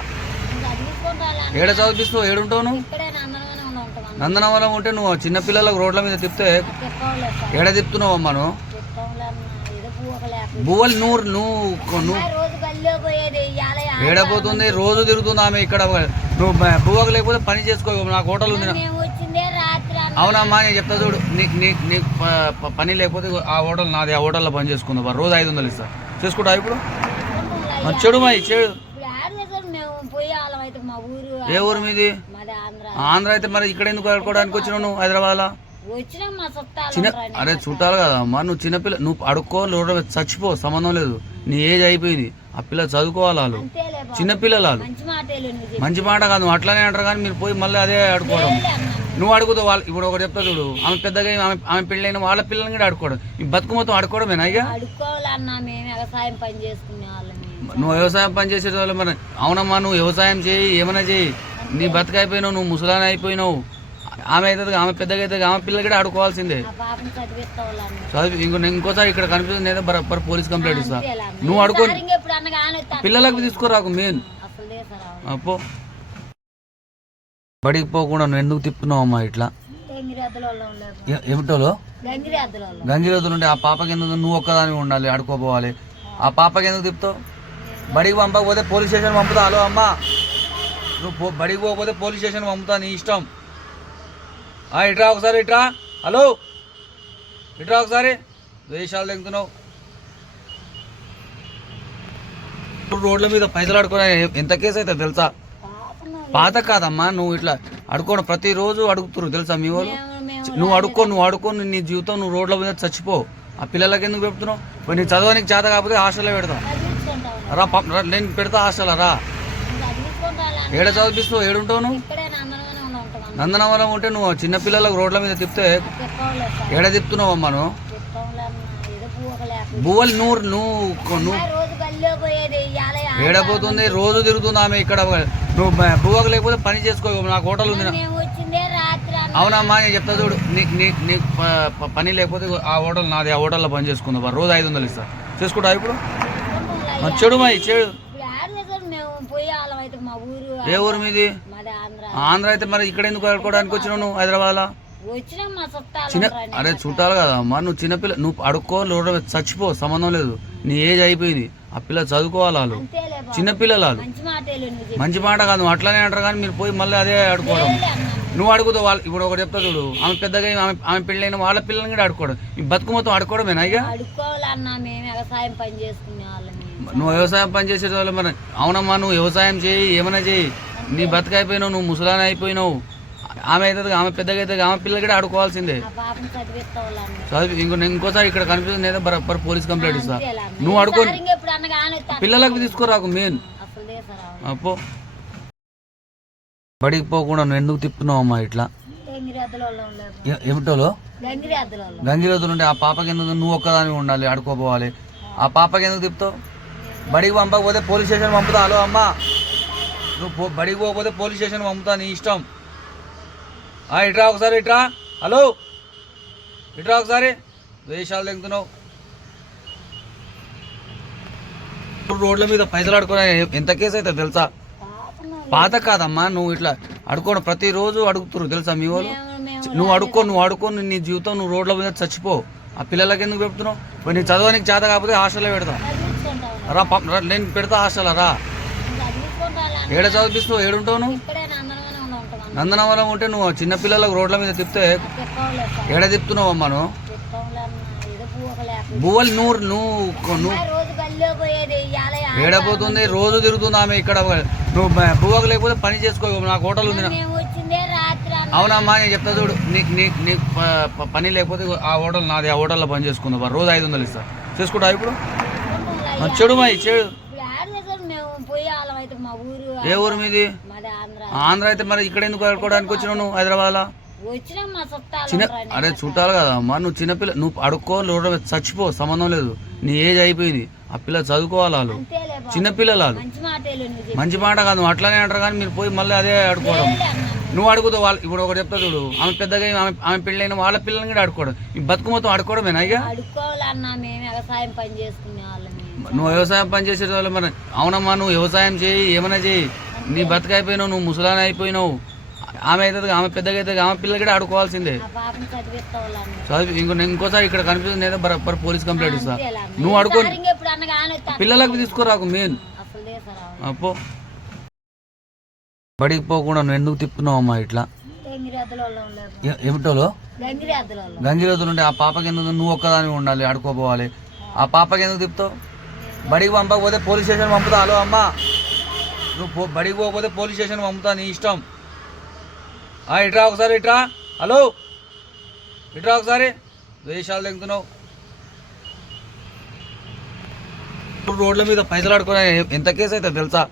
ఏడ చదివిస్తావు? ఏడుంటావు నువ్వు? నందనవరం ఉంటే నువ్వు చిన్నపిల్లలకు రోడ్ల మీద తిప్పితే ఏడ తిప్పుతున్నావు అమ్మా నువ్వు? బువ్వలు నువ్వు ఏడపోతుంది, రోజు తిరుగుతుంది ఆమె ఇక్కడ. నువ్వు బువ్వకు లేకపోతే పని చేసుకో. నాకు హోటల్ ఉంది. అవునమ్మా, నేను చెప్తా చూడు. నీకు పని లేకపోతే ఆ హోటల్ నాది, ఆ హోటల్లో పని చేసుకుందా. రోజు 500 ఇస్తా. చేసుకుంటా ఇప్పుడు? చెడు మా చెడు. ఏ ఊరు మీది? ఆంధ్ర అయితే మరి ఇక్కడ ఎందుకు ఆడుకోవడానికి వచ్చినావు నువ్వు హైదరాబాద్లో? అరే చుట్టాలు కదా అమ్మా. నువ్వు చిన్నపిల్ల, నువ్వు అడుక్కో రోడ్డు మీద చచ్చిపో, సంబంధం లేదు. నీ ఏజ్ అయిపోయింది. ఆ పిల్ల చదువుకోవాలి. వాళ్ళు చిన్నపిల్లలు. వాళ్ళు మంచి మాట కాదు, నువ్వు అట్లానే అంటారు. కానీ మీరు పోయి మళ్ళీ అదే ఆడుకోవడం. నువ్వు అడుగుతావు వాళ్ళు. ఇప్పుడు ఒకటి చెప్తా చూడు. ఆమె పెద్దగా ఆమె పెళ్ళైన వాళ్ళ పిల్లల్ని కూడా ఆడుకోవడం. ఈ బతుకు మొత్తం ఆడుకోవడమేనా? ఇక నువ్వు వ్యవసాయం పని చేసే వాళ్ళు మరి. అవునమ్మా, నువ్వు వ్యవసాయం చేయి, ఏమైనా చేయి. నీ బతుకు అయిపోయినావు, నువ్వు ముసలాని అయిపోయినావు. ఆమె అవుతుంది, ఆమె పెద్దగా అవుతుంది. ఆమె పిల్లలు కూడా ఆడుకోవాల్సిందే. చదివి ఇంకోసారి ఇక్కడ కనిపిస్తుంది లేదా బరబ్బర్ పోలీస్ కంప్లైంట్ ఇస్తా. నువ్వు అడుకో, పిల్లలకు తీసుకోరాకు మెయిన్. అప్పో బడికి పోకుండా నువ్వు ఎందుకు తిప్పుతున్నావు అమ్మా ఇట్లా? ఏమిటోలో గంగిరెద్దులు ఉంటే ఆ పాపకి ఎందుకు నువ్వు ఒక్కదాని ఉండాలి, ఆడుకోపోవాలి. ఆ పాపకి ఎందుకు తిప్పుతావు? బడికి పంపకపోతే పోలీస్ స్టేషన్ పంపుతా. హలో అమ్మా, నువ్వు బడికి పోకపోతే పోలీస్ స్టేషన్ పంపుతా, నీ ఇష్టం. ఇట్రా ఒకసారి ఇట్రా. హలో ఇట్రా ఒకసారి. వేషాలు తెగుతున్నావు. రోడ్ల మీద పైసలు ఆడుకునే ఎంత కేసు అవుతుంది తెలుసా? పాత కాదమ్మా, నువ్వు ఇట్లా అడుకోవడం ప్రతిరోజు అడుగుతురు తెలుసా మీ వాళ్ళు. నువ్వు అడుక్కో నీ జీవితం నువ్వు రోడ్ల మీద చచ్చిపో. ఆ పిల్లలకి ఎందుకు పెడుతున్నావు? ఇప్పుడు నీకు చదవడానికి చేత కాకపోతే హాస్టల్లో పెడతా రా. నేను పెడతా హాస్టల్లో రా. ఏడ చదివిస్తావు? ఏడుంటావు నువ్వు? నందనవరం ఉంటే నువ్వు చిన్నపిల్లలకు రోడ్ల మీద తిప్పితే ఏడ తిప్పుతున్నావు అమ్మా నువ్వు? బువ్వలు నువ్వు ఏడపోతుంది, రోజు తిరుగుతుంది ఆమె ఇక్కడ. నువ్వు బువ్వకు లేకపోతే పని చేసుకో. నాకు హోటల్ ఉంది. అవునమ్మా, నేను చెప్తా చూడు. నీకు పని లేకపోతే ఆ హోటల్ నాది, ఆ హోటల్లో పని చేసుకుందా. రోజు 500 ఇస్తా. చేసుకుంటా ఇప్పుడు? చెడు మా చెడు. ఏ ఊరు మీది? ఆంధ్ర అయితే మరి ఇక్కడ ఎందుకు ఆడుకోవడానికి వచ్చినావు నువ్వు హైదరాబాద్లో? అరే చుట్టాలు కదా అమ్మా. నువ్వు చిన్నపిల్ల, నువ్వు అడుక్కో రోడ్డు మీద చచ్చిపో, సంబంధం లేదు. నీ ఏజ్ అయిపోయింది. ఆ పిల్ల చదువుకోవాలి. వాళ్ళు చిన్నపిల్లలు. వాళ్ళు మంచి మాట కాదు, నువ్వు అట్లానే అంటారు. కానీ మీరు పోయి మళ్ళీ అదే ఆడుకోవడం. నువ్వు అడుగుతావు వాళ్ళు. ఇప్పుడు ఒకటి చెప్తా చూడు. ఆమె పెద్దగా ఆమె పెళ్ళైన వాళ్ళ పిల్లల్ని కూడా ఆడుకోవడం. ఈ బతుకు మొత్తం ఆడుకోవడమేనా? ఇక నువ్వు వ్యవసాయం పని చేసే వాళ్ళు మరి. అవునమ్మా, నువ్వు వ్యవసాయం చేయి, ఏమైనా చేయి. నీ బతుకు అయిపోయినావు, నువ్వు ముసలాని అయిపోయినావు. ఆమె అవుతుంది, ఆమె పెద్దగా అవుతుంది. ఆమె పిల్లలు కూడా ఆడుకోవాల్సిందే. చదివి ఇంకోసారి ఇక్కడ కనిపిస్తుంది లేదా బరబ్బర్ పోలీస్ కంప్లైంట్ ఇస్తా. నువ్వు అడుకో, పిల్లలకు తీసుకోరాకు మెయిన్. అప్పో బడికి పోకుండా నువ్వు ఎందుకు తిప్పుతున్నావు అమ్మా ఇట్లా? ఏమిటోలో గంగిరెద్దులు ఉంటే ఆ పాపకి ఎందుకు నువ్వు ఒక్కదాని ఉండాలి, ఆడుకోపోవాలి. ఆ పాపకి ఎందుకు తిప్పుతావు? బడికి పంపకపోతే పోలీస్ స్టేషన్ పంపుతా. హలో అమ్మా, నువ్వు బడికి పోకపోతే పోలీస్ స్టేషన్ పంపుతా, నీ ఇష్టం. ఇట్రా ఒకసారి ఇట్రా. హలో ఇట్రా ఒకసారి. వేషాలు తెగుతున్నావు. రోడ్ల మీద పైసలు ఆడుకునే ఎంత కేసు అవుతుంది తెలుసా? పాత కాదమ్మా, నువ్వు ఇట్లా అడుకోవడం ప్రతిరోజు అడుగుతురు తెలుసా మీ వాళ్ళు. నువ్వు అడుక్కో నీ జీవితం నువ్వు రోడ్ల మీద చచ్చిపో. ఆ పిల్లలకి ఎందుకు పెడుతున్నావు? ఇప్పుడు నీకు చదవడానికి చేత కాకపోతే హాస్టల్లో పెడతా రా. నేను పెడతా హాస్టల్లో రా. ఏడ చదివిస్తావు? ఏడుంటావు నువ్వు? నందనవరం ఉంటే నువ్వు చిన్నపిల్లలకు రోడ్ల మీద తిప్పితే ఏడ తిప్పుతున్నావు అమ్మా నువ్వు? బువ్వలు నువ్వు ఏడపోతుంది, రోజు తిరుగుతుంది ఆమె ఇక్కడ. నువ్వు బువ్వకు లేకపోతే పని చేసుకో. నాకు హోటల్ ఉంది. అవునమ్మా, నేను చెప్తా చూడు. నీకు పని లేకపోతే ఆ హోటల్ నాది, ఆ హోటల్లో పని చేసుకుందా. రోజు 500 ఇస్తా. చేసుకుంటా ఇప్పుడు? చెడు మా చెడు. ఏ ఊరు మీది? ఆంధ్ర అయితే మరి ఇక్కడ ఎందుకు ఆడుకోవడానికి వచ్చినావు నువ్వు హైదరాబాద్లో? వచ్చినా మా చుట్టాలు చిన్న ఉంటారని అరే అట్లా. చుట్టాలు కదమ్మా, నువ్వు చిన్నపిల్ల, నువ్వు అడుక్కో రోడ్డు మీద చచ్చిపో, సంబంధం లేదు. నీ ఏజ్ అయిపోయింది, ఆ పిల్ల చదువుకోవాలి. వాళ్ళు అంతేలే బాబు. చిన్నపిల్లలు వాళ్ళు. మంచి మాటలు నువ్వు చెప్పి. మంచి మాట కాదు, నువ్వు అట్లానే అంటారు కానీ మీరు పోయి మళ్ళీ అదే ఆడుకోవడం. లేదులే అన్నా. నువ్వు అడుగుతావు వాళ్ళు. ఇప్పుడు ఒకటి చెప్తా చూడు, ఆమె పెద్దగా ఆమె పెళ్ళైన వాళ్ళ పిల్లల్ని కూడా ఆడుకోవడం. ఈ బతుకు మొత్తం ఆడుకోవడమేనా ఇక? అడుక్కోవాలన్నా మేము వ్యవసాయం పని చేసుకునే వాళ్ళని. నువ్వు వ్యవసాయం పని చేసే వాళ్ళు మరి. అవునమ్మా, నువ్వు వ్యవసాయం చేయి, ఏమైనా చేయి. నీ బతుకు అయిపోయినావు, నువ్వు ముసలాని అయిపోయినావు. ఆమె అవుతుంది, ఆమె పెద్దగా అవుతుంది, ఆమె పిల్లలు కూడా ఆడుకోవాల్సిందే. ఆ పాపని చదివిస్తా వాళ్ళని. చదివి ఇంకోసారి ఇక్కడ కనిపిస్తుంది లేదా బరబ్బర్ పోలీస్ కంప్లైంట్ ఇస్తా. నువ్వు అడుకో, ఎప్పుడు అన్నగా పిల్లలకు తీసుకురాకు మెయిన్. అసలు దేశరావు అప్పో బడికి పోకుండా నువ్వు ఎందుకు తిప్పుతున్నావు అమ్మా ఇట్లా? గంగిరెద్దులో లేదు. ఏమిటోలో గంగిరెద్దులో గంగిరెద్దులు ఉంటే ఆ పాపకి ఎందుకు నువ్వు ఒక్కదాని ఉండాలి, ఆడుకోపోవాలి. ఆ పాపకి ఎందుకు తిప్పుతావు? బడికి పంపకపోతే పోలీస్ స్టేషన్ పంపుతా. హలో అమ్మా, నువ్వు బడికి పోకపోతే పోలీస్ స్టేషన్ పంపుతా, నీ ఇష్టం. ఇట్రా ఒకసారి, ఇట్రా. హలో, ఇట్రా ఒకసారి. వేషాలు తెగుతున్నావు. రోడ్ల మీద పైసలు ఆడుకునే ఎంత కేసు అవుతుంది తెలుసా?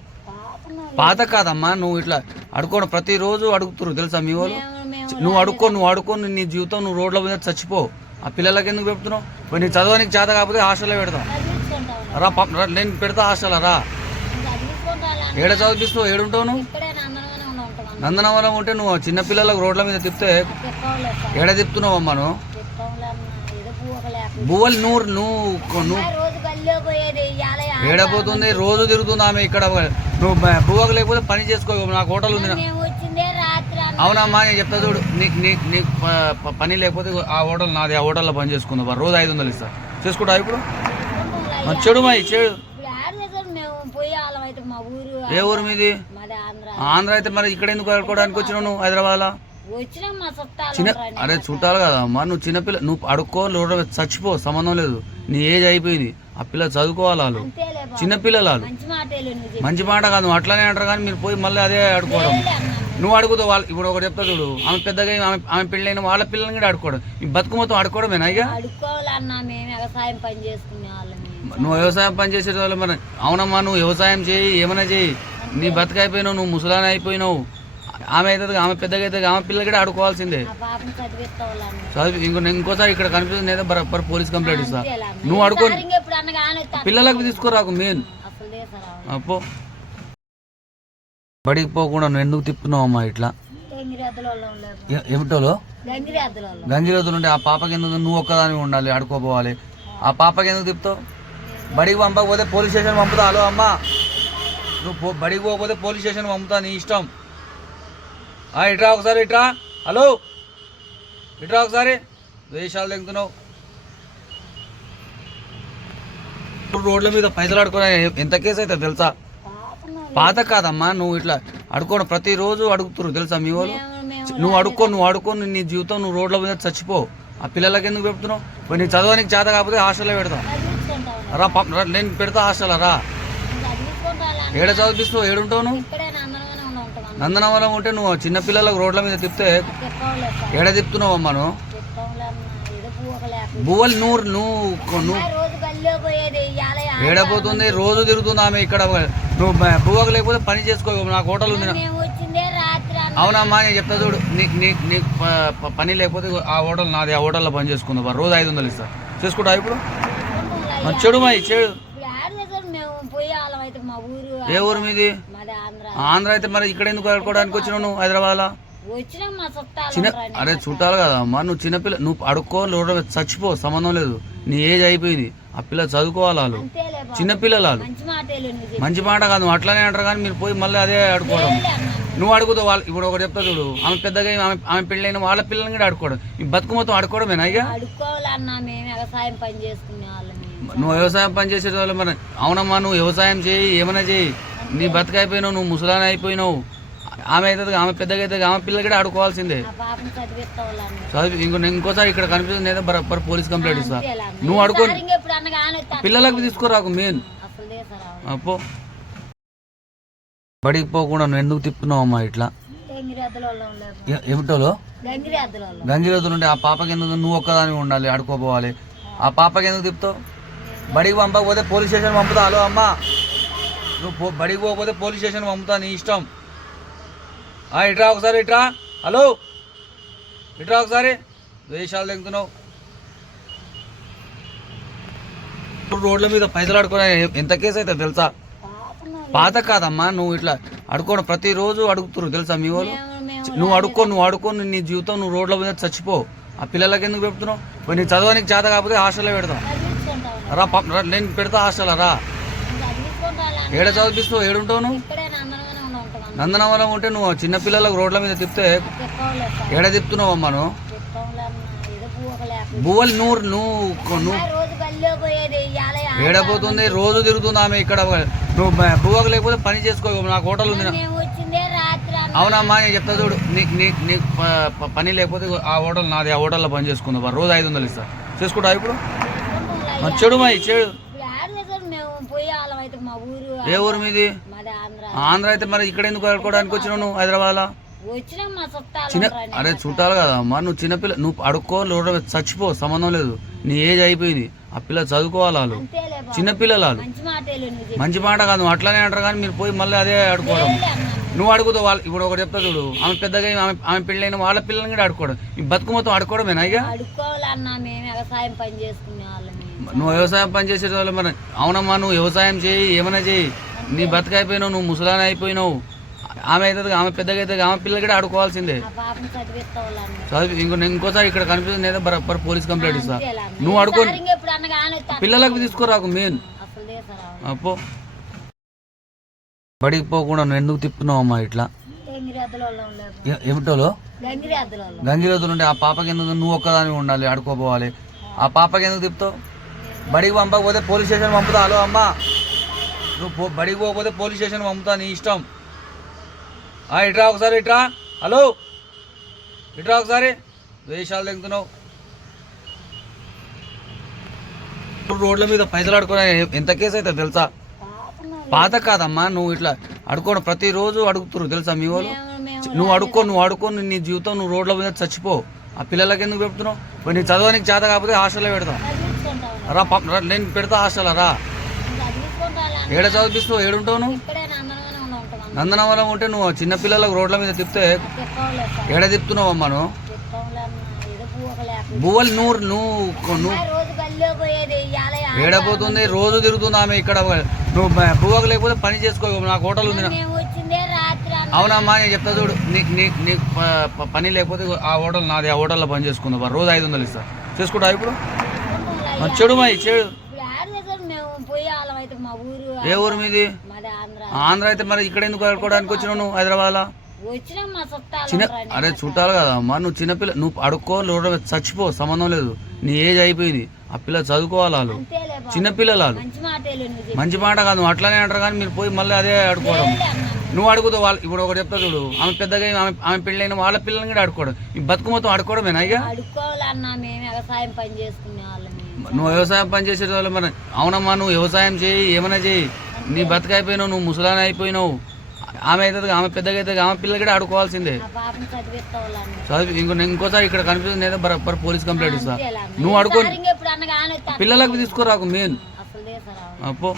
పాత కాదమ్మా, నువ్వు ఇట్లా అడుకోవడం ప్రతిరోజు అడుగుతురు తెలుసా మీ వాళ్ళు. నువ్వు అడుక్కో నీ జీవితం నువ్వు రోడ్ల మీద చచ్చిపో. ఆ పిల్లలకి ఎందుకు పెడుతున్నావు? ఇప్పుడు నీకు చదవనికి చేత కాకపోతే హాస్టల్లో పెడతాం రా. నేను పెడతా హాస్టల్ రా. ఏడ చదివిస్తావు? ఏడుంటావు నువ్వు? నందనవరం ఉంటే నువ్వు చిన్నపిల్లలకు రోడ్ల మీద తిప్పితే ఏడ తిప్పుతున్నావు అమ్మా నువ్వు? బువ్వలు నువ్వు ఏడపోతుంది, రోజు తిరుగుతుంది ఆమె ఇక్కడ. నువ్వు బువ్వకు లేకపోతే పని చేసుకో. నాకు హోటల్ ఉంది. అవునమ్మా, నేను చెప్తా చూడు, నీకు పని లేకపోతే ఆ హోటల్ నాది, ఆ హోటల్లో పని చేసుకుందాం. రోజు 500 ఇస్తా. చేసుకుంటా ఇప్పుడు? చెడు మాయి చెడు. ఏ ఊరు మీది? ఆంధ్ర అయితే మరి ఇక్కడ ఎందుకు ఆడుకోవడానికి వచ్చినావు నువ్వు హైదరాబాద్లో? చిన్న అరే చుట్టాలు కదమ్మా, నువ్వు చిన్నపిల్ల, నువ్వు అడుక్కో రోడ్డు మీద చచ్చిపో, సంబంధం లేదు. నీ ఏజ్ అయిపోయింది, ఆ పిల్ల చదువుకోవాలి. వాళ్ళు చిన్నపిల్లలు వాళ్ళు. మంచి మాట కాదు, నువ్వు అట్లానే అంటారు కానీ మీరు పోయి మళ్ళీ అదే ఆడుకోవడం. నువ్వు అడుగుతావు వాళ్ళు. ఇప్పుడు ఒకటి చెప్తా చూడు, ఆమె పెద్దగా ఆమె పెళ్ళైన వాళ్ళ పిల్లల్ని కూడా ఆడుకోవడం. ఈ బతుకు మొత్తం ఆడుకోవడమేనా ఇక? అడుక్కోవాలన్నా మేము వ్యవసాయం పని చేసుకునే వాళ్ళని. నువ్వు వ్యవసాయం పని చేసే వాళ్ళు మరి. అవునమ్మా, నువ్వు వ్యవసాయం చేయి, ఏమైనా చేయి. నీ బతుకు అయిపోయినావు, నువ్వు ముసలాని అయిపోయినావు. ఆమె అవుతుంది, ఆమె పెద్దగా అవుతుంది, ఆమె పిల్లలు కూడా ఆడుకోవాల్సిందే. ఆ పాపని చదివిస్తా వాళ్ళని. చదివి ఇంకోసారి ఇక్కడ కనిపిస్తుంది లేదా బరబ్బర్ పోలీస్ కంప్లైంట్ ఇస్తా. నువ్వు అడుకో, ఎప్పుడు అన్నగా పిల్లలకు తీసుకురాకు మెయిన్. అసలు దేశరావు అప్పో బడికి పోకుండా నువ్వు ఎందుకు తిప్పుతున్నావు అమ్మా ఇట్లా? గంగిరెద్దులో లేదు. ఏమిటోలో గంగిరెద్దులో గంగిరెద్దులు ఉంటే ఆ పాపకి ఎందుకు నువ్వు ఒక్కదాని ఉండాలి, ఆడుకోపోవాలి. ఆ పాపకి ఎందుకు తిప్పుతావు? బడికి పంపకపోతే పోలీస్ స్టేషన్ పంపుతా. హలో అమ్మా, నువ్వు బడికి పోకపోతే పోలీస్ స్టేషన్ పంపుతా, నీ ఇష్టం. ఇట్రా ఒకసారి, ఇట్రా. హలో, ఇట్రా ఒకసారి. వేషాలు తెగుతున్నావు. రోడ్ల మీద పైసలు ఆడుకునే ఎంత కేసు అవుతుంది తెలుసా? పాత కాదమ్మా, నువ్వు ఇట్లా అడుకోవడం ప్రతిరోజు అడుగుతురు తెలుసా మీ వాళ్ళు. నువ్వు అడుక్కో నీ జీవితం నువ్వు రోడ్ల మీద చచ్చిపో. ఆ పిల్లలకి ఎందుకు పెడుతున్నావు? ఇప్పుడు నీకు చదవనికి చేత కాకపోతే హాస్టల్లో పెడతాం రా. నేను పెడతా హాస్టల్ రా. ఏడ చదివిస్తావు? ఏడుంటావు నువ్వు? నందనవరం ఉంటే నువ్వు చిన్నపిల్లలకు రోడ్ల మీద తిప్పితే ఏడ తిప్పుతున్నావు అమ్మా నువ్వు? బువ్వలు నువ్వు ఏడపోతుంది, రోజు తిరుగుతుంది ఆమె ఇక్కడ. నువ్వు బువ్వకు లేకపోతే పని చేసుకో. నాకు హోటల్ ఉంది. అవునమ్మా, నేను చెప్తా చూడు, నీకు పని లేకపోతే ఆ హోటల్ నాది, ఆ హోటల్లో పని చేసుకుందాం. రోజు 500 ఇస్తా. చేసుకుంటా ఇప్పుడు? చెడు మాయి చెడు. ఏ ఊరు మీది? ఆంధ్ర అయితే మరి ఇక్కడ ఎందుకు ఆడుకోవడానికి వచ్చినావు నువ్వు హైదరాబాద్లో? చిన్న అరే చుట్టాలు కదమ్మా, నువ్వు చిన్నపిల్ల, నువ్వు అడుక్కో రోడ్డు మీద చచ్చిపో, సంబంధం లేదు. నీ ఏజ్ అయిపోయింది, ఆ పిల్ల చదువుకోవాలి. వాళ్ళు చిన్నపిల్లలు వాళ్ళు. మంచి మాట కాదు, నువ్వు అట్లానే అంటారు కానీ మీరు పోయి మళ్ళీ అదే ఆడుకోవడం. నువ్వు అడుగుతావు వాళ్ళు. ఇప్పుడు ఒకటి చెప్తా చూడు, ఆమె పెద్దగా ఆమె పెళ్ళైన వాళ్ళ పిల్లల్ని కూడా ఆడుకోవడం. ఈ బతుకు మొత్తం ఆడుకోవడమేనా ఇక? అడుక్కోవాలన్నా మేము వ్యవసాయం పని చేసుకునే వాళ్ళని. నువ్వు వ్యవసాయం పని చేసే వాళ్ళు మరి. అవునమ్మా, నువ్వు వ్యవసాయం చేయి, ఏమైనా చేయి. నీ బతుకు అయిపోయినావు, నువ్వు ముసలాని అయిపోయినావు. ఆమె అవుతుంది, ఆమె పెద్దగా అవుతుంది, ఆమె పిల్లలు కూడా ఆడుకోవాల్సిందే. చదివి ఇంకోసారి ఇక్కడ కనిపిస్తుంది లేదా బరబ్బర్ పోలీస్ కంప్లైంట్ ఇస్తా. నువ్వు అడుకో, పిల్లలకు తీసుకురాకు మెయిన్. అప్పో బడికి పోకుండా నువ్వు ఎందుకు తిప్పుతున్నావు అమ్మా ఇట్లా? ఏమిటోలో గంగిరెద్దులు ఉంటే ఆ పాపకి ఎందుకు నువ్వు ఒక్కదాని ఉండాలి, ఆడుకోపోవాలి. ఆ పాపకి ఎందుకు తిప్పుతావు? బడికి పంపకపోతే పోలీస్ స్టేషన్ పంపుతా. హలో అమ్మా, నువ్వు బడికి పోకపోతే పోలీస్ స్టేషన్ పంపుతా, నీ ఇష్టం. ఇట్రా ఒకసారి, ఇట్రా. హలో, ఇట్రా ఒకసారి వేషాలు తెగుతున్నావు. రోడ్ల మీద పైసలు ఆడుకునే ఎంత కేసు అవుతుంది తెలుసా? పాత కాదమ్మా, నువ్వు ఇట్లా అడుకోవడం ప్రతిరోజు అడుగుతున్నారు తెలుసా మీ వాళ్ళు. నువ్వు అడుక్కో నీ జీవితం నువ్వు రోడ్ల మీద చచ్చిపో. ఆ పిల్లలకి ఎందుకు పెడుతున్నావు? మరి నీకు చదవడానికి చేత కాకపోతే హాస్టల్లో పెడతా రా, నేను పెడతా హాస్టల్లో రా. ఏడ చదివిస్తావు? ఏడుంటావు నువ్వు? నందనవరం ఉంటే నువ్వు చిన్నపిల్లలకు రోడ్ల మీద తిప్పితే ఏడ తిప్పుతున్నావు అమ్మా నువ్వు? బువ్వలు నువ్వు ఏడపోతుంది, రోజు తిరుగుతుంది ఆమె ఇక్కడ. నువ్వు బువ్వకు లేకపోతే పని చేసుకో. నాకు హోటల్ ఉంది. అవునమ్మా, నేను చెప్తా చూడు, నీకు పని లేకపోతే ఆ హోటల్ నాది, ఆ హోటల్లో పని చేసుకుందా. రోజు 500 ఇస్తా, చేసుకుంటా ఇప్పుడు. చెడు మా చెడు. ఏ ఊరు మీది? ఆంధ్ర అయితే మరి ఇక్కడ ఎందుకు ఆడుకోవడానికి వచ్చినావు నువ్వు హైదరాబాద్లో? అరే చుట్టాలు కదా అమ్మా, నువ్వు చిన్నపిల్ల, నువ్వు అడుక్కో రోడ్ల మీద చచ్చిపో, సంబంధం లేదు. నీ ఏజ్ అయిపోయింది, ఆ పిల్ల చదువుకోవాలి. వాళ్ళు చిన్నపిల్లలు, వాళ్ళు మంచి మాట కాదు, నువ్వు అట్లానే అంటారు. కానీ మీరు పోయి మళ్ళీ అదే ఆడుకోవడం. నువ్వు అడుగుతావు వాళ్ళు. ఇప్పుడు ఒకటి చెప్తా చూడు, ఆమె పెద్దగా ఆమె పెళ్ళైన వాళ్ళ పిల్లల్ని కూడా ఆడుకోవడం. ఈ బతుకు మొత్తం ఆడుకోవడమేనా? ఇక నువ్వు వ్యవసాయం పని చేసే వాళ్ళు మరి. అవునమ్మా, నువ్వు వ్యవసాయం చేయి, ఏమైనా చేయి. నీ బతుకు అయిపోయినావు, నువ్వు ముసలాని అయిపోయినావు. ఆమె అవుతుంది, ఆమె పెద్దగా అవుతుంది, ఆమె పిల్లలు కూడా ఆడుకోవాల్సిందే. చదివి ఇంకోసారి ఇక్కడ కనిపిస్తుంది లేదా బరబ్బర్ పోలీస్ కంప్లైంట్ ఇస్తా. నువ్వు అడుకో, పిల్లలకు తీసుకురాకు మెయిన్. అప్పో బడికి పోకుండా నువ్వు ఎందుకు తిప్పుతున్నావు అమ్మా ఇట్లా? ఏమిటోలో గంగిరెద్దులు ఉంటే ఆ పాపకి ఎందుకు నువ్వు ఒక్కదాని ఉండాలి, ఆడుకోపోవాలి. ఆ పాపకి ఎందుకు తిప్పుతావు? బడికి పంపకపోతే పోలీస్ స్టేషన్ పంపుతా. హలో అమ్మా, నువ్వు బడికి పోకపోతే పోలీస్ స్టేషన్ పంపుతా, నీ ఇష్టం. ఇట్రా ఒకసారి, ఇట్రా. హలో, ఇట్రా ఒకసారి. వేషాలు తెగుతున్నావు. రోడ్ల మీద పైసలు ఆడుకునే ఎంత కేసు అవుతుంది తెలుసా? పాత కాదమ్మా, నువ్వు ఇట్లా అడుకోవడం ప్రతిరోజు అడుగుతున్నారు తెలుసా మీ వాళ్ళు. నువ్వు అడుక్కో నీ జీవితం నువ్వు రోడ్ల మీద చచ్చిపో. ఆ పిల్లలకి ఎందుకు పెడుతున్నావు? మరి నీకు చదవడానికి చేత కాకపోతే హాస్టల్లో పెడతా రా, నేను పెడతా హాస్టల్లో రా. ఏడ చదివిస్తావు? ఏడుంటావు నువ్వు? నందనవరం ఉంటే నువ్వు చిన్నపిల్లలకు రోడ్ల మీద తిప్పితే ఏడ తిప్పుతున్నావు అమ్మా నువ్వు? బువ్వలు నువ్వు ఏడపోతుంది, రోజు తిరుగుతుంది ఆమె ఇక్కడ. నువ్వు బువ్వకు లేకపోతే పని చేసుకో. నాకు హోటల్ ఉంది. అవునమ్మా, నేను చెప్తా చూడు, నీకు పని లేకపోతే ఆ హోటల్ నాది, ఆ హోటల్లో పని చేసుకుందా. రోజు 500 ఇస్తా, చేసుకుంటా ఇప్పుడు. చెడు మా చెడు. ఏ ఊరు మీది? ఆంధ్ర అయితే మరి ఇక్కడ ఎందుకు ఆడుకోవడానికి వచ్చినావు నువ్వు హైదరాబాద్లో? అరే చుట్టాలు కదా అమ్మా, నువ్వు చిన్నపిల్ల, నువ్వు అడుక్కో రోడ్ల మీద చచ్చిపో, సంబంధం లేదు. నీ ఏజ్ అయిపోయింది, ఆ పిల్ల చదువుకోవాలి. వాళ్ళు చిన్నపిల్లలు, వాళ్ళు మంచి మాట కాదు, నువ్వు అట్లానే అంటారు. కానీ మీరు పోయి మళ్ళీ అదే ఆడుకోవడం. నువ్వు అడుగుతావు వాళ్ళు. ఇప్పుడు ఒకటి చెప్తా చూడు, ఆమె పెద్దగా ఆమె పెళ్ళైన వాళ్ళ పిల్లల్ని కూడా ఆడుకోవడం. ఈ బతుకు మొత్తం ఆడుకోవడమేనా? ఇక నువ్వు వ్యవసాయం పని చేసే వాళ్ళు మరి. అవునమ్మా, నువ్వు వ్యవసాయం చేయి, ఏమైనా చేయి. నీ బతుకు అయిపోయినావు, నువ్వు ముసలాని అయిపోయినావు. ఆమె అవుతుంది, ఆమె పెద్దగా అవుతుంది, ఆమె పిల్లలు కూడా ఆడుకోవాల్సిందే. చదివి ఇంకోసారి ఇక్కడ కనిపిస్తుంది లేదా బరబ్బర్ పోలీస్ కంప్లైంట్ ఇస్తా. నువ్వు అడుకో, పిల్లలకు తీసుకురాకు మెయిన్. అప్పో